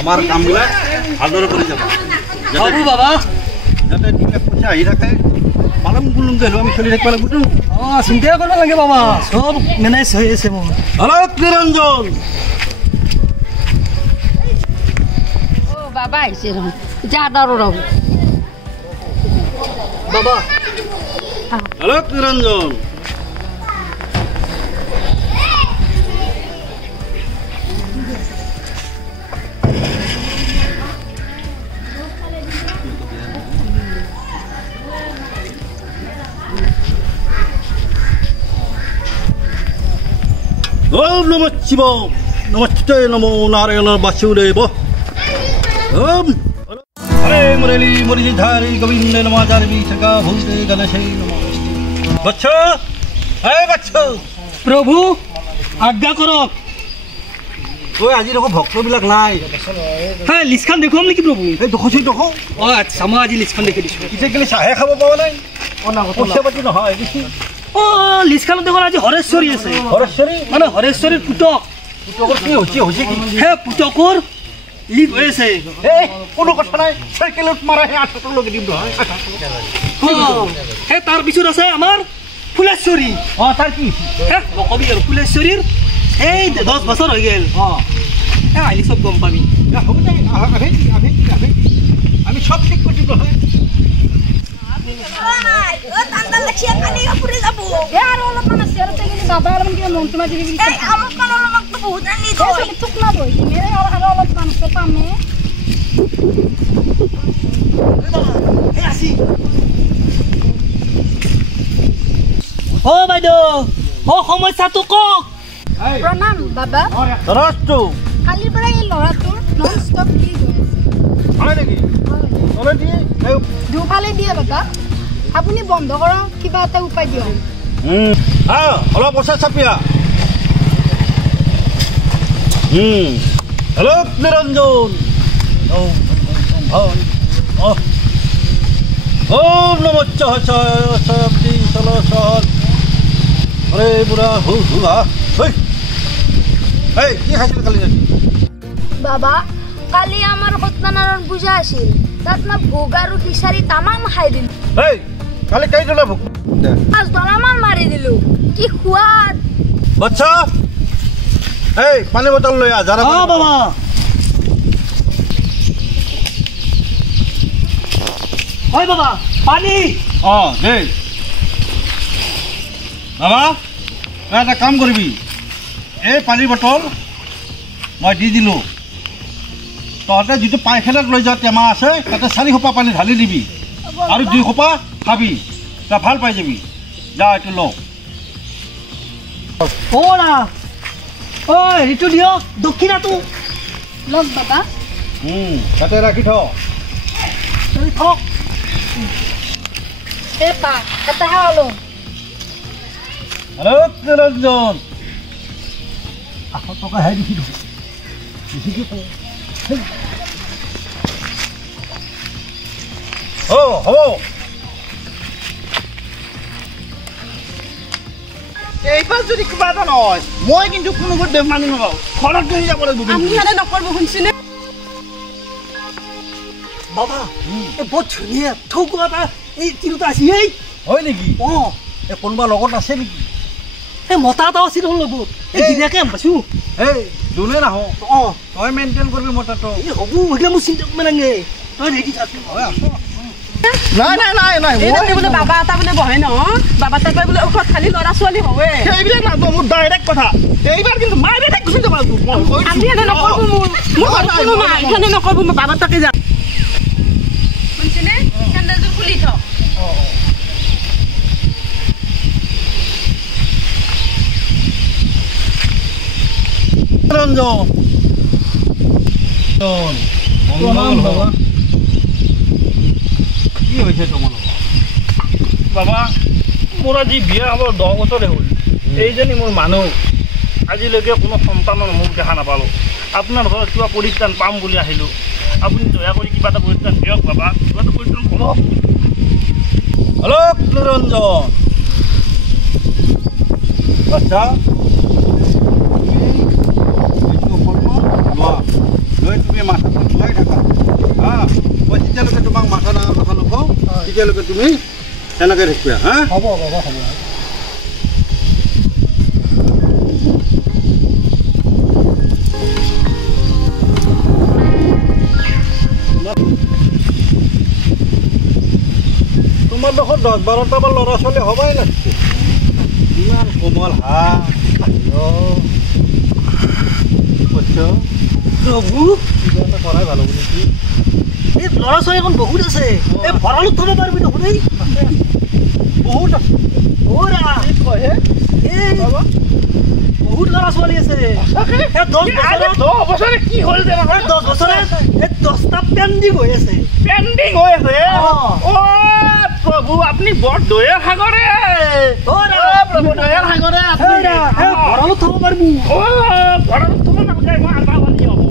আমাৰ কামবিলাক ভালদৰে কৰি যাব হ'ব বাবা যাতে দিনে পইচা আহি থাকে পালন পুলনকৈ হ'লেও আমি চলি থাকিব লাগিব চিন্তা কৰিব লাগে বাবা চব মেনেজ হৈ আছে মোৰ অলক নিৰঞ্জন বাবা আহিছে ৰহ যা দাৰো ৰহ বাবা Alok Niranjan Om Namah Shivaya, Namaste Namo Narayana Vasudeva. Om Hare Murali Muridhari Govinda Namajari Vishaka Bhute Ganeshe Namaste. Bachcha, hey bachcha. প্ৰভু আজ্ঞা কৰক ওই আজি দেখো ভক্তবিলাক নাই হ্যাঁ লিষ্টখন দেখুৱাম নেকি প্ৰভু এই দেখছি দেখো আচ্ছা মই আজি লিষ্টখন দেখি দিছোঁ কিছে গেলে চাহে খাব পাৱা নাই পইচা পাতি নহয় কিছু লিষ্টখনত দেখোন আজি হৰেশ্বৰী আছে হৰেশ্বৰী মানে হৰেশ্বৰীৰ পুতক পুতকৰ কি হৈছে কি হে পুতকৰ লিক হৈ আছে এই কোনো কথা নাই চাইকেলত মাৰা হে 8 লগে দিম নহয় হে তাৰ পিছত আছে আমাৰ ফুলেশ্বৰী তাৰ কি হে নকবি আৰু ফুলেশ্বৰীৰ এই 10 বছৰ হৈ গেল হে আইলি সব গম পাবি হ'ব দে আমি সব ঠিক কৰি দিব হয় তান্দাল লাগছে কালি কাপড়ে যাব আর অলপমান আছে আর তেগিনি বাবা অলপমান কি মন তোমা দিবি এই অলপমান অলপমান তো বহুত আনি দই সব টুক না দই মেরে আর অলপমান তো পামে এই আসি ও বাইদেউ ও সমস্যাটো কক প্রণাম বাবা ৰস্তু কালিৰ পৰা এই লৰাটো নন ষ্টপ দি গৈ আছে হয় নেকি তলে দিয়ে দুফালে দিয়ে বাবা আপুনি বন্ধ কৰা কিবা এটা উপায় দিয়ক অলপ পইচা চাপিয়া হেল্ল' নিৰঞ্জন ওম নমঃ শক্তি চলচল হৰে বুঢ়া হু হা এই কি খাইছিল কালি ৰাতি বাবা কালি আমাৰ সত্যনাৰায়ণ পূজা আছিল তাত মই ভোগ আৰু খিচাৰি তামাম খাই দিলো এই কালি কেইডলা ভোগ 5 ডলামান মাৰি দিলো কি সোৱাদ বাচ্চা এই পানী বটল লৈ আ যাৰা বাবা হয় বাবা পানী দে বাবা এটা কাম কৰিবি এই পানীৰ বটল মই দি দিলোঁ তহঁতে যিটো পায়খানাত লৈ যোৱা টেমা আছে তাতে 4 সোপা পানী ঢালি দিবি আৰু 2 সোপা খাবি তই ভাল পাই যাবি যা এইটো ল ওৰা ঐ ৰিতু দিয়ক দক্ষিণাটো লগ বাবা তাতে ৰাখি থক এ পা এটা হলো হেল্ল' নিৰঞ্জন 8 টকা হে দিছি বেছিকে হ'ব এইবাৰ যদি কিবা এটা নহয় মই কিন্তু কোনো দেশ মানি নলওঁ ঘৰত বহি যাব লাগিব আমি ইয়াতে নকৰব শুনছিনে বাবা এই বহুত ধুনীয়া ঠকুৱা এটা এই তিনিটা আছে এই হয় নেকি এই কোনোবা লগত আছে নেকি এই মতা এটা আছিল লগত এই ধুনীয়াকৈ পাইছোঁ এই যোনে নাহো তই মেইনটেইন কৰিবি মতাটো এই হ'ব সেইগিলা মোৰ চিন্তা কৰিব নালাগে তই ৰেডি থাকি হয় আছো নাই এই বোলে বাবা এটা বোলে বহে ন বাবা তাই বোলে ঔষধ খালি ল'ৰা ছোৱালী হয় এইবিলাক নাটো মোৰ ডাইৰেক্ট কথা এইবাৰ কিন্তু মাই বেটাক গুচি যাব আমি এনে নকৰব মোৰ মা এখানে নকৰব মই বাবা তাকে যাম শুনছিনে চেন্দেলযোৰ খুলি থ ৰঞ্জন মংগল বাবা কি হৈছে তোমাৰ বাবা মোৰ আজি বিয়া হ'ব 10 বছৰে হ'ল এইজনী মোৰ মানুহ আজিলৈকে কোনো সন্তানৰ মুখ দেখা নাপালোঁ আপোনাৰ ঘৰত কিবা পৰিত্ৰাণ পাম বুলি আহিলোঁ আপুনি দয়া কৰি কিবা এটা পৰিত্ৰাণ দিয়ক বাবা কিবা এটা পৰিত্ৰাণ কৰক অলক নিৰঞ্জন বাচ্চা তুমি মাথা তেতিয়ালৈকে তুমি এনেকৈ থাকিবা হা হ'ব হ'ব হ'ব তোমাৰ দেখোন 10-12টা ল'ৰা ছোৱালী হ'বাই লাগছে ইমান কোমল হাঁহ প্ৰভু কিবা এটা কৰাই ভাল হ'ব নেকি এই ল'ৰা ছোৱালী এখন বহুত আছে এই ভঁৰালত থ'ব পাৰিবি দেখোন এই বহুত আছে ওৰা এই বহুত ল'ৰা ছোৱালী আছে এই 10 বছৰে কি হ'ল 10 বছৰে এই 10টা পেণ্ডিং হৈ আছে পেণ্ডিং হৈ আছে প্ৰভু আপুনি বৰ দয়াৰ সাগৰে প্ৰভু দয়াৰ সাগৰে ভঁৰালত থ'ব পাৰিবি ভঁৰালত থ'ব নালাগে মই আধা বালি হ'ব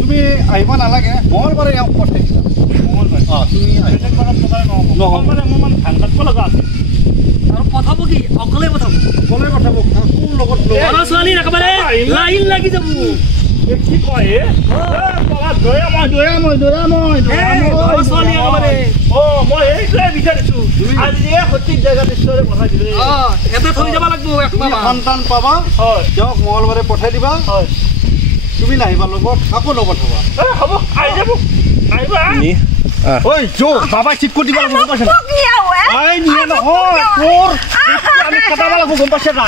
তুমি আহিব নালাগে মঙলবাৰে এওঁ পঠাইছিলা মঙলবাৰে তুমি নহ'ব মানে মোৰ মানে ধান কাটিব লগা আছে আৰু পঠাব কি অকলে পঠাব ক'লে পঠাব কোন লগত ল'ৰা ছোৱালী একেবাৰে লাইন লাগি যাব কি কয় ল'ৰা ছোৱালী একেবাৰে মই এইটোৱে বিচাৰিছো আজি সঠিক জেগাত ঈশ্বৰে পঠাই দিলে ইয়াতে থৈ যাব লাগিব তুমি সন্তান পাবা হয় তেওঁক মঙলবাৰে পঠাই দিবা হয় তুমি নাহিবা লগত আকৌ নপঠাবা হ'ব আহি যাব আহিবা ঐ যো বাবাই ঠিক কৰি দিব লাগিব গম পাইছে আই নিয়ে নহয় তোৰ আমি কটাব লাগিব গম পাইছে না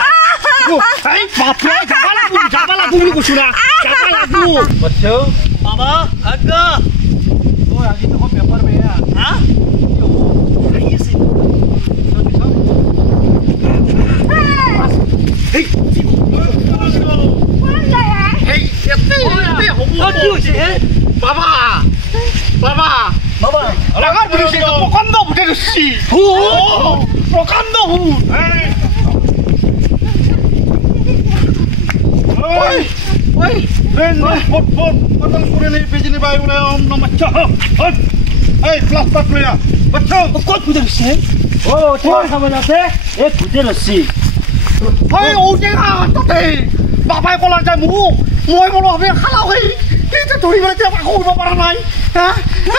এই বাপৰে যাব লাগিব বুলি কৈছো না যাব লাগিব বাচ্চা বাবা আজ্ঞা ঐ আজি দেখোন বেপাৰ বেয়া হা আহি আছে কি হৈছে বাবা বাবা বাবা ডাঙৰ বুলিছে প্ৰকাণ্ড ভূতে ধৰিছি প্ৰকাণ্ড ভূত ক'ত ভূতে ধৰিছে আছে এই ভূতে ৰছী বাবাই ক'লা যায় মোক মই বোলো আমি খালা হৈ কিন্তু ধৰিবলৈ এতিয়া আকৌ কৰিব পৰা নাই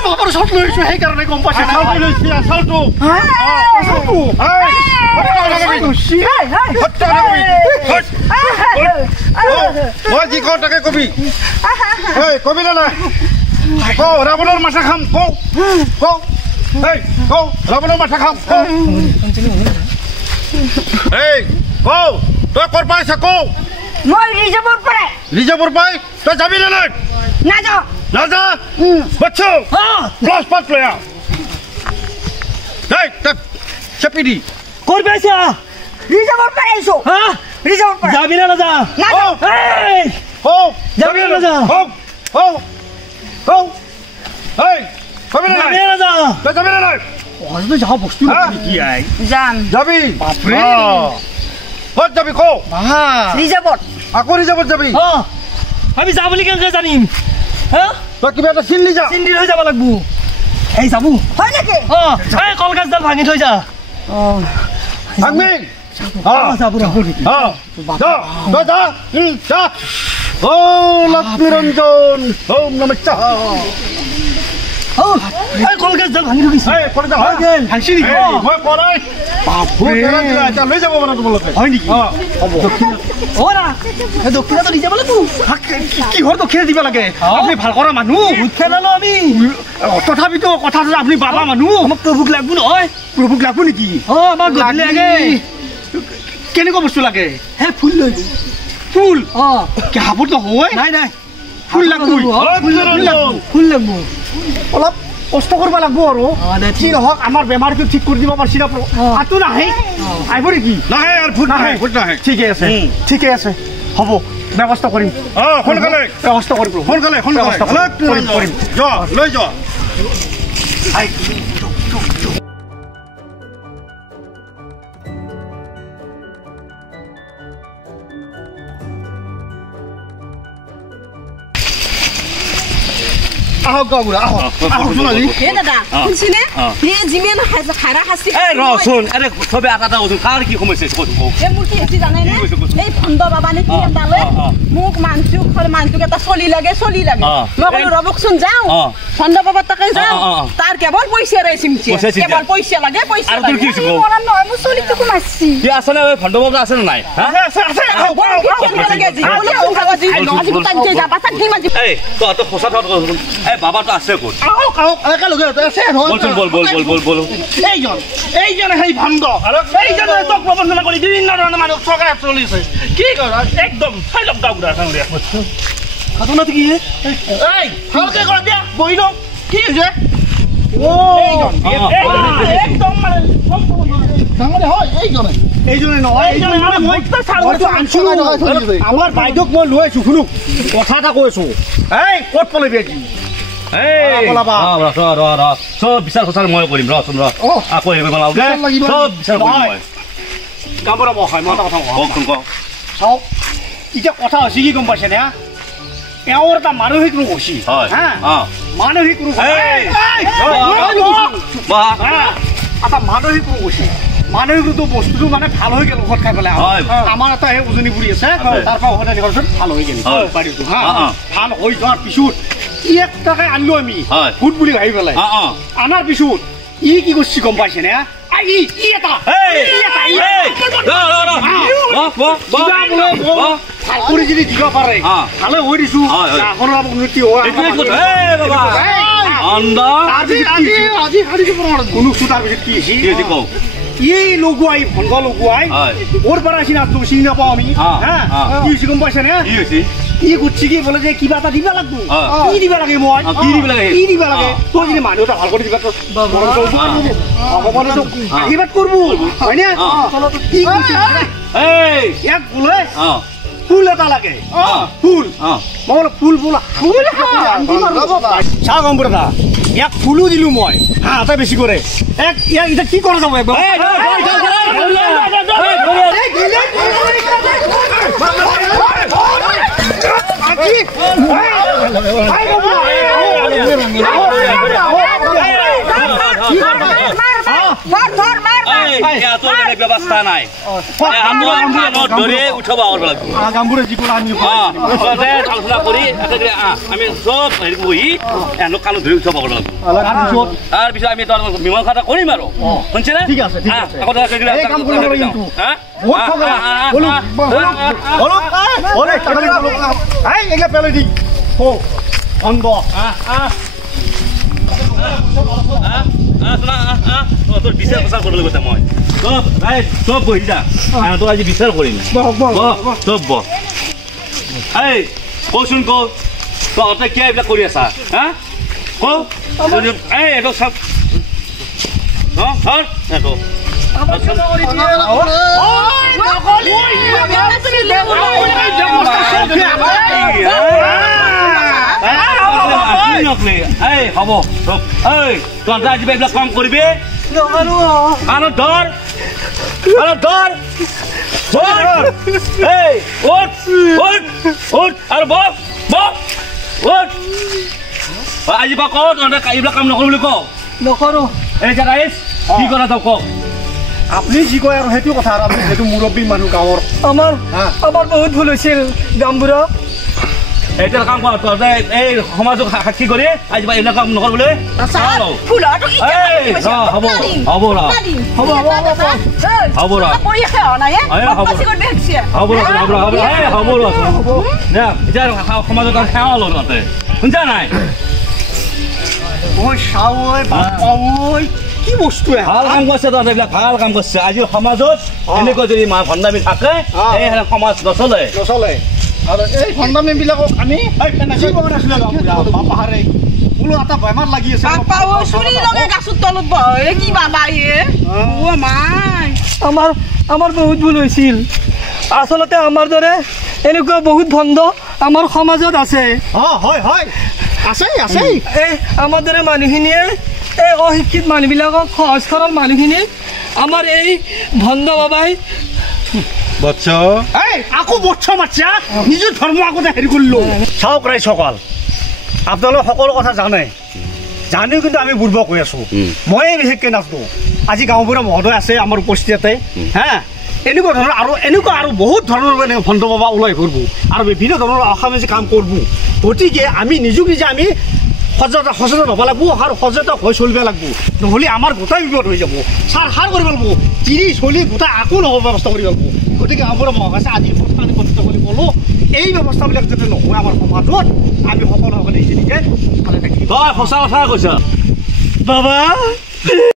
বাবাৰ ওচৰত লৈ আহিছো সেইকাৰণে গম পাইছে মই যি কওঁ তাকে কবি কবি নে নাই কওঁ ৰাৱণৰ মাথা খাম কওঁ কওঁ কওঁ ৰাৱণৰ মাথা খাম এই কওঁ তই ক'ৰ পৰা আহিছা কওঁ মই ৰিজাৰ্ভৰ পৰা ৰিজাৰ্ভৰ পাই তই যাবি নে নাই নাযাওঁ নাযা বাচ্চা প্লাছ পাঁচ লৈ আহ তই চেপি দি ক'ত পাইছা ৰিজাৰ্ভৰ পৰা আহিছো হা ৰিজাৰ্ভৰ পৰা যাবি নে নাযা নাযাওঁ যাবি নে নাযা কবি নে যাবি নাই নে নাযা তই যাবি নে নাই তই যাওঁ বস্তু যাম যাবি ক'ত যাবি কওঁ ৰিজাৰ্ভত আকৌ ৰিজাৰ্ভত যাবি আমি যা বুলি কেনেকৈ জানিম হা তই কিবা এটা চিন যা চিন্তি হৈ যাব লাগিব এই যাবো হয় নেকি এই কলগছডাল ভাঙি থৈ যা ভাঙবি যাবো তই যা ও লক্ষ্মীৰঞ্জন ওম নমঃ এই কলগছডাল ভাঙি থৈ গৈছে ভাঙছি নেকি মই পৰাই এতিয়া লৈ যাব মানে তোমালোকে হয় নেকি না এই দক্ষিণাটো দি যাব লাগিব কিহৰ দক্ষিণা দিব লাগে আপুনি ভাল কৰা মানুহ খেলালো আমি তথাপিতো কথাটো আপুনি বাবা মানুহ আমাক প্ৰভুক লাগব নহয় প্ৰভুক লাগব নেকি আমাক গধূলি লাগে কেনেকুৱা বস্তু লাগে হে ফুল লৈ ফুল কি হাবতো হয় নাই নাই ফুল লাগব ফুল লাগব অলপ কষ্ট কৰিব লাগিব আৰু কি নহওক আমাৰ বেমাৰটো ঠিক কৰি দিব পাৰিছি না হাতো নাহে আহিব নেকি নাহে আৰু ভূত নাহে ঠিকে আছে ঠিকে আছে হ'ব ব্যৱস্থা কৰিম সোনকালে ব্যৱস্থা কৰিব সোনকালে কৰিম যোৱা লৈ যোৱা আহক গাঁওবুঢ়া আহকচোন আজি হে দাদা শুনছিনে হে যিমান খাৰা খাচি এই ৰচোন আৰে চবে এটা কৈছোন কাৰ কি সমস্যা কৈছো কওঁ এই মোৰ কি হৈছে জানে নে এই ভণ্ড বাবা নে কি এটালে মোক মানচুক এটা চলি লাগে মই ক'লো ৰবকচোন যাওঁ ভণ্ড বাবা তাকে যাওঁ তাৰ কেৱল পইচা ৰে চিমছে কেৱল পইচা লাগে আৰু তোৰ কি হৈছে কওঁ মৰা নহয় মোৰ চলিটোকো মাৰছি কি আছে না ওই ভণ্ড বাবা আছে না নাই আছে এই তো খোসা থত এই বাবা তো আছে ক'ত আহক একেলগে আছে বলচোন বল এইজন সেই ভণ্ড আৰু এইজনে তোক প্ৰবঞ্চনা কৰি বিভিন্ন ধৰণৰ মানুহ চৰকাৰে চলিছে কি কৰ একদম চাই লওক গাঁওবুঢ়া চাংৰিয়া ঘটনাটো কি এই ভালকে কৰ দিয়া বহি লওক কি হৈছে একদম মানে ডাঙৰে হয় এইজনে নহয় আমাৰ বাইদেউক মই লৈ আছো শুনক কথা এটা কৈ আছো এই ক'ত পলাবি আজি সব বিচাৰ খোচাৰ মই কৰিম ৰচোন আকৌ হেৰি কৰিব নালাগে সব বিচাৰ কৰিম মই গাঁওবুঢ়া মহাশয় মই এটা কথা কওকচোন কওক চাওক এতিয়া কথা হৈছে কি গম পাইছে নে এওঁৰ এটা মানসিক ৰোগ হৈছে মানসিক ৰোগ এটা মানসিক ৰোগ হৈছে মানসিক ৰোগটো বস্তুটো মানে ভাল হৈ গ'ল ঔষধ খাই পেলাই আমাৰ এটা সেই উজনি বুঢ়ী আছে তাৰ পৰা ঔষধ আনি ঘৰচোন ভাল হৈ গ'ল বাৰীটো ভাল হৈ যোৱাৰ পিছত ই এক টকাই আনিলো আমি ভূত বুলি ভাবি পেলাই আনাৰ পিছত ই কি কৰিছে গম পাইছে নে কৰি যদি দিব পাৰে ভালে হৈ দিছো উন্নতি এই লগোৱাই ভণ্ড লগোৱাই ওৰ পৰা চিনি নাপাওঁ আমি কি হৈছে গম পাইছে নে ই গুচি কি বলে যে কিবা এটা দিবা লাগবো কি দিবা লাগে মই কি দিবা লাগে তই যদি মানুহ এটা ভাল কৰি দিবা ভগৱানে তোক আশীৰ্বাদ কৰবো হয়নে কি ইয়াক বোলে ফুল এটা লাগে ফুল মই বোলো ফুল চাহ গম পাবা ইয়াক ফুলো দিলো মই এটা বেছি কৰে ইয়াক এতিয়া কি কৰা যাব ব্যৱস্থা নাই উঠাব গাঁওবুঢ়া যিকোনো আমি আলোচনা কৰি আমি চব হেৰি বহি এনে কাণত ধৰি উঠাব তাৰপিছত আমি মীমাংসা এটা কৰিম আৰু শুনিছেনে ঠিক আছে পেলাই দি তোৰ বিচাৰ প্ৰচাৰ কৰিব লাগিব মই চব বহি যা তোৰ আজি বিচাৰ কৰিম চব এই কচোন ক তহঁতে কিয় এইবিলাক কৰি আছা এই এইটো চব হ'ব তহঁতে আজি এইবিলাক কাম কৰিবি আৰু ধৰ আৰু আজি বা কওঁ তহঁতে এইবিলাক কাম নকৰো বুলি কওঁ নকৰো এই ৰাইজ কি কৰা যাওঁ কওক আপুনি যি কয় আৰু সেইটো কথা আৰু আপুনি সেইটো মুৰব্বী মানুহ গাঁৱৰ আমাৰ বহুত ভুল হৈছিল গাঁওবুঢ়া এতিয়া কাম কৰ তহঁতে এই সমাজক সাক্ষী কৰি আজি এইবিলাক কাম নকৰ বোলে এতিয়া সমাজত সেৱা লওঁ তহঁতে শুনিছা নাই কি বস্তু ভাল কাম কৰিছে তহঁতে এইবিলাক ভাল কাম কৰিছে আজি সমাজত এনেকৈ যদি ভণ্ডামি থাকে এই সমাজ নচলে আৰু এই ভণ্ডামি বিলাকক আমি পাহাৰে বোলো এটা বেমাৰ লাগি আছে আমাৰ বহুত ভুল হৈছিল আচলতে আমাৰ দৰে এনেকুৱা বহুত ভণ্ড আমাৰ সমাজত আছে এই আমাৰ দৰে মানুহখিনিয়ে এই অশিক্ষিত মানুহবিলাকক সহজ সৰল মানুহখিনি আমাৰ এই ভণ্ড বাবাই বৎস আকৌ বৎস মাতছা নিজৰ ধৰ্ম আগতে হেৰি কৰিলো চাওক ৰাইজসকল আপোনালোকে সকলো কথা জানে জানিও কিন্তু আমি বুৰ্বক কৈ আছোঁ ময়ে বিশেষকৈ নাজানো আজি গাঁওবুঢ়া মহোদয় আছে আমাৰ উপস্থিততে হা এনেকুৱা ধৰণৰ আৰু বহুত ধৰণৰ মানে ভণ্ড বাবা ওলাই ঘূৰিব আৰু বিভিন্ন ধৰণৰ অসামাজিক কাম কৰিব গতিকে আমি নিজক নিজে আমি সচেতন হ'ব লাগিব আৰু সচেতন হৈ চলিব লাগিব নহ'লে আমাৰ গোটাই বিপদ হৈ যাব সাৰ কৰিব লাগিব চিৰি চলি গোটাই আকৌ নহ'ব ব্যৱস্থা কৰিব লাগিব গতিকে গাঁওবুঢ়া মহোদয় আছে আজি আমি কষ্ট কৰি ক'লোঁ এই ব্যৱস্থাবিলাক যাতে নহয় আমাৰ সমাজত আমি সকলোসকলে নিজে নিজে ভালে থাকিম তই সঁচা কথা কৈছ বাবা